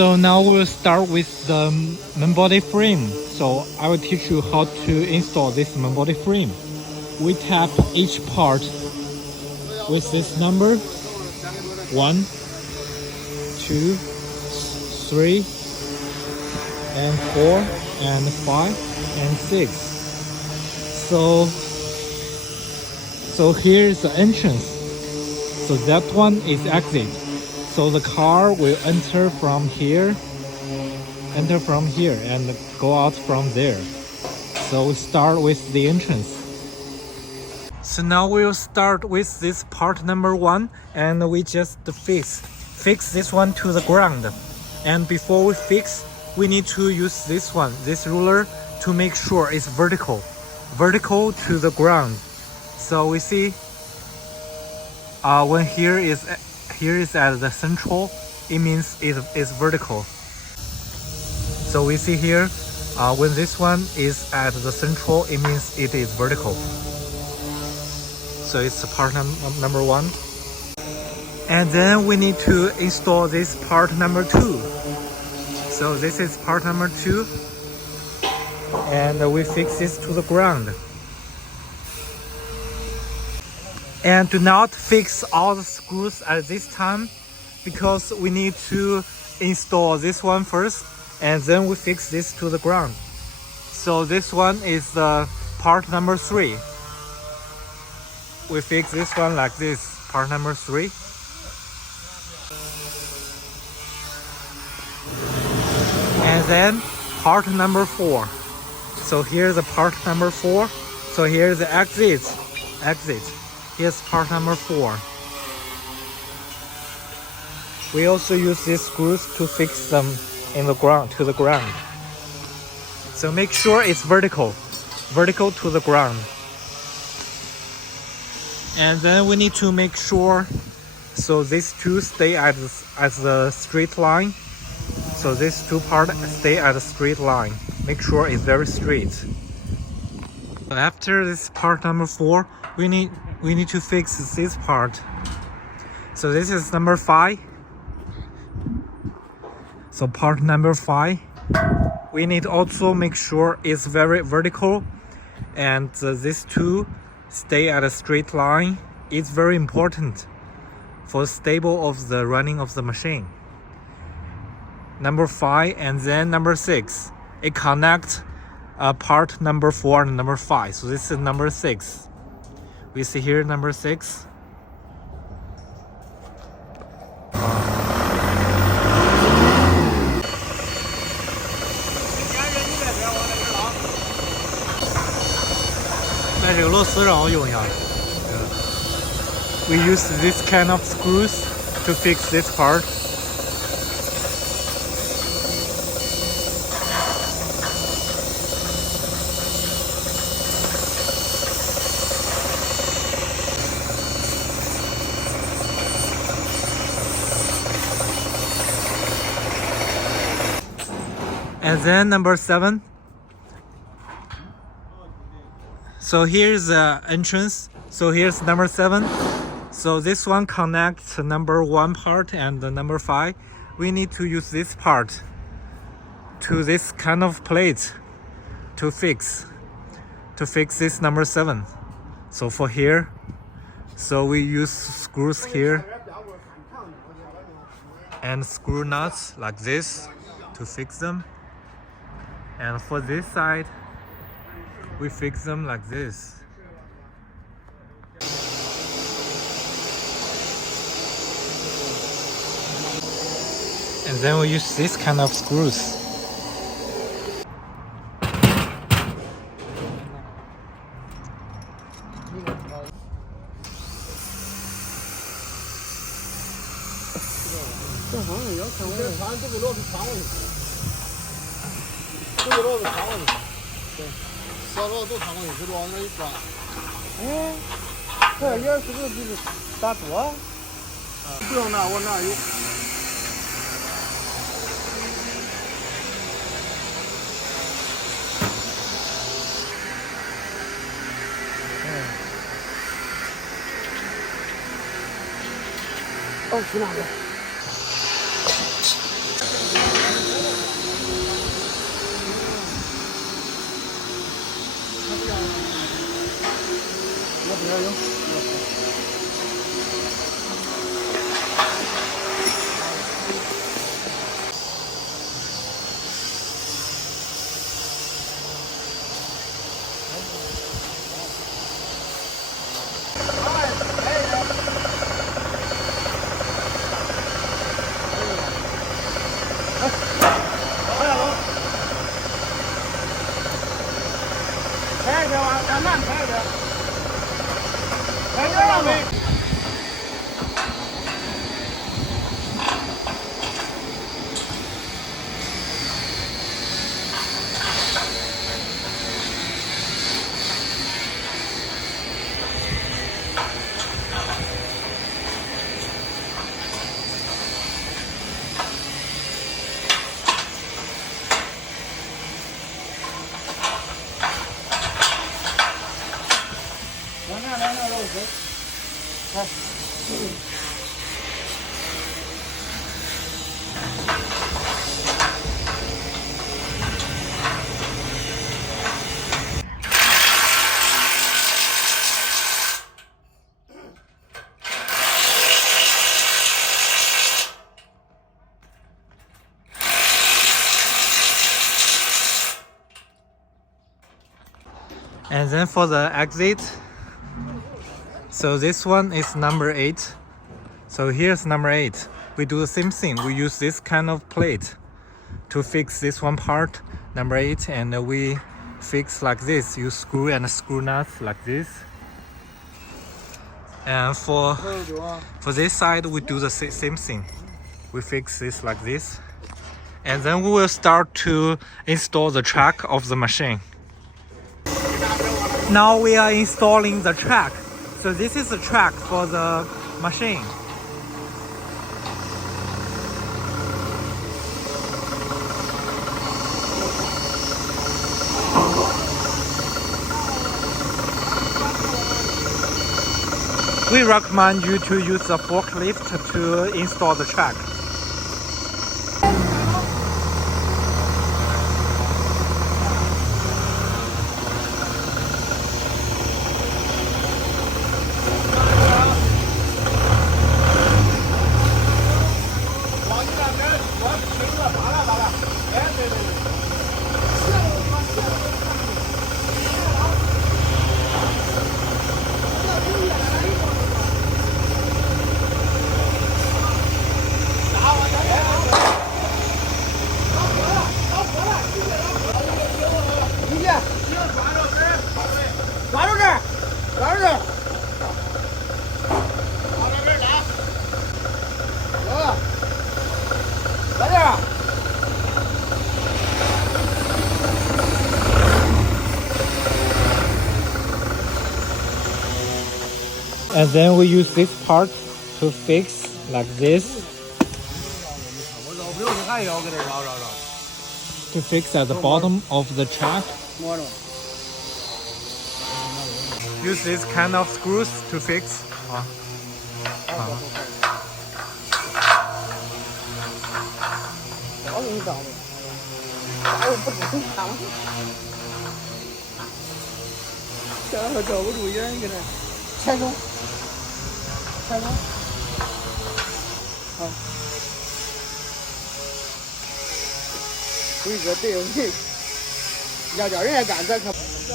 So now we'll start with the main body frame. So I will teach you how to install this main body frame. We tap each part with this number 1, 2, 3, and 4, and 5, and 6. So here is the entrance. So that one is exit. So the car will enter from here, and go out from there. So we start with the entrance. So now we'll start with this part number 1, and we just fix this one to the ground. And before we fix, we need to use this ruler, to make sure it's vertical to the ground. So we see when here is at the central, it means it is vertical. So we see here when this one is at the central, it means it is vertical. So it's part number 1. And then we need to install this part number 2. So this is part number 2, and we fix this to the ground. And do not fix all the screws at this time, because we need to install this one first, and then we fix this to the ground. So this one is the part number 3. We fix this one like this, part number 3. And then part number 4. So here's the part number 4. So here's the exit. Here's part number 4. We also use these screws to fix them to the ground. So make sure it's vertical to the ground. And then we need to make sure so these two stay at the straight line. So these two parts stay at a straight line. Make sure it's very straight. After this part number 4, we need to fix this part. So this is number 5. So part number 5, we need also make sure it's very vertical, and these two stay at a straight line. It's very important for stable of the running of the machine. Number 5, and then number 6. It connects part number 4 and number 5. So this is number 6. We see here number 6. We use this kind of screws to fix this part. And then number 7. So here's the entrance. So here's number 7. So this one connects number 1 part and the number 5. We need to use this part to this kind of plate to fix this number 7. So for here, so we use screws here and screw nuts like this to fix them. And for this side, we fix them like this. And then we use this kind of screws.哦，去哪边？ And then for the exit, so this one is number 8. So here's number 8. We do the same thing. We use this kind of plate to fix this one part, number 8, and we fix like this. You screw and screw nuts like this. And for this side, we do the same thing. We fix this like this. And then we will start to install the track of the machine. Now we are installing the track. So this is the track for the machine. We recommend you to use the forklift to install the track. And then we use this part to fix like this. To fix at the bottom of the track. Use this kind of screws to fix.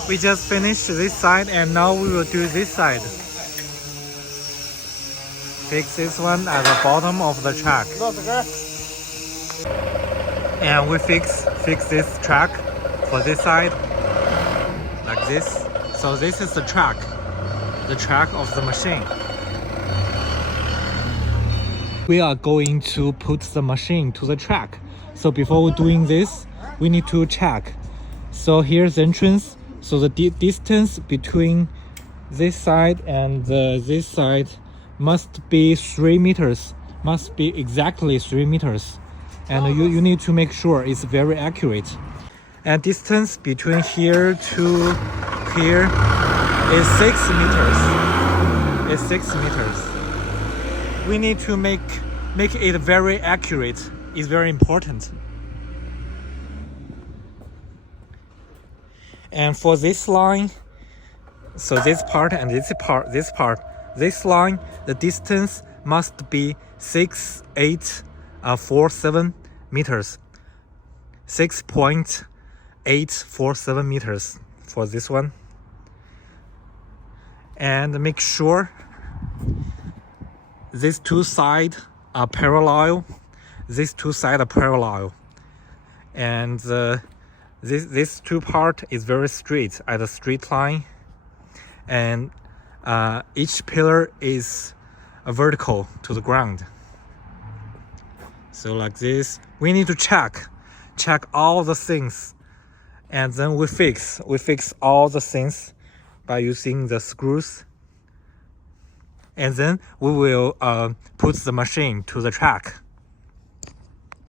We just finished this side and now we will do this side. Fix this one at the bottom of the track. And we fix this track for this side like this. So this is the track of the machine. We are going to put the machine to the track. So before doing this, we need to check. So here's the entrance. So the distance between this side and this side must be 3 meters. Must be exactly 3 meters. And you need to make sure it's very accurate. And distance between here to here is 6 meters. It's 6 meters. We need to make it very accurate. It's very important. And for this line, so this part and this line, the distance must be 6.847 meters. 6.847 meters for this one. And make sure these two sides are parallel. These two sides are parallel. And this two part is very straight at a straight line. and each pillar is vertical to the ground. So like this, we need to check all the things, and then we fix all the things by using the screws, and then we will put the machine to the track.